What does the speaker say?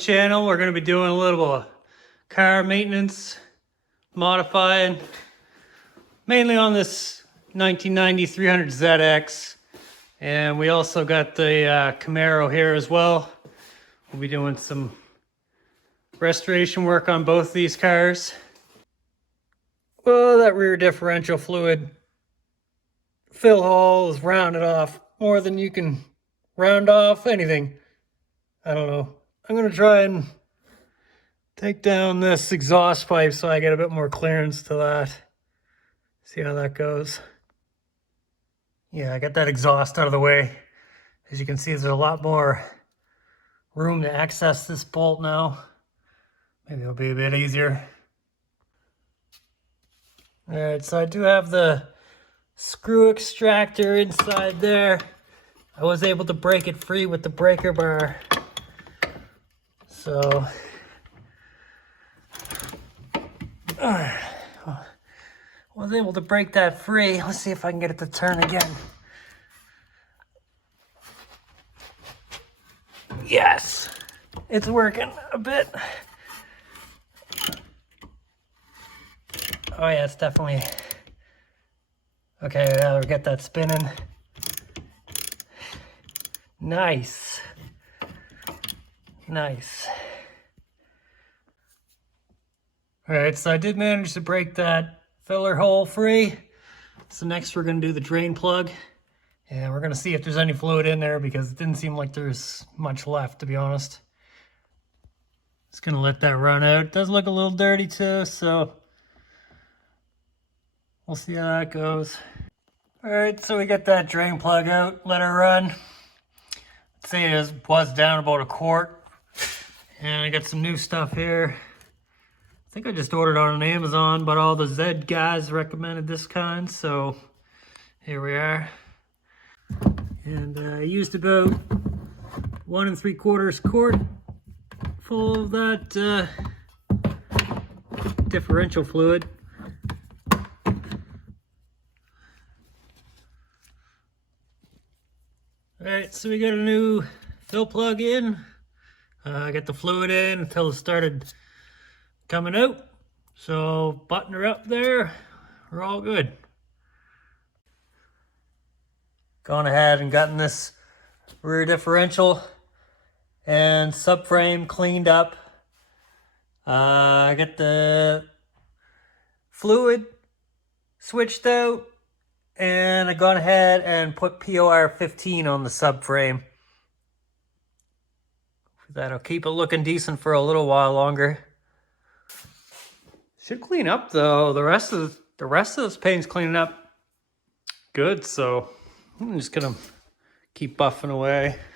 Channel, we're going to be doing a little car maintenance, modifying, mainly on this 1990 300ZX, and we also got the Camaro here as well. We'll be doing some restoration work on both these cars. Well, that rear differential fluid fill hole is rounded off more than you can round off anything. I don't know. I'm going to try and take down this exhaust pipe so I get a bit more clearance to that. See how that goes. Yeah, I got that exhaust out of the way. As you can see, there's a lot more room to access this bolt now. Maybe it'll be a bit easier. All right, so I do have the screw extractor inside there. I was able to break it free with the breaker bar. So, was able to break that free. Let's see if I can get it to turn again. Yes, it's working a bit. Oh yeah, it's definitely... Okay, now we get that spinning. Nice. Nice. All right, so I did manage to break that filler hole free. So next we're gonna do the drain plug, and we're gonna see if there's any fluid in there because it didn't seem like there's much left, to be honest. Just gonna let that run out. It does look a little dirty too, so we'll see how that goes. All right, so we got that drain plug out, let it run. I'd say it was down about a quart. And I got some new stuff here. I think I just ordered on Amazon, but all the Z guys recommended this kind, so here we are. And I used about 1 3/4 quart full of that differential fluid. All right, so we got a new fill plug in. I got the fluid in until it started coming out. So button her up there, we're all good. Gone ahead and gotten this rear differential and subframe cleaned up. I got the fluid switched out, and I gone ahead and put POR 15 on the subframe. That'll keep it looking decent for a little while longer. Should clean up though. The rest of this paint's cleaning up good, so I'm just gonna keep buffing away.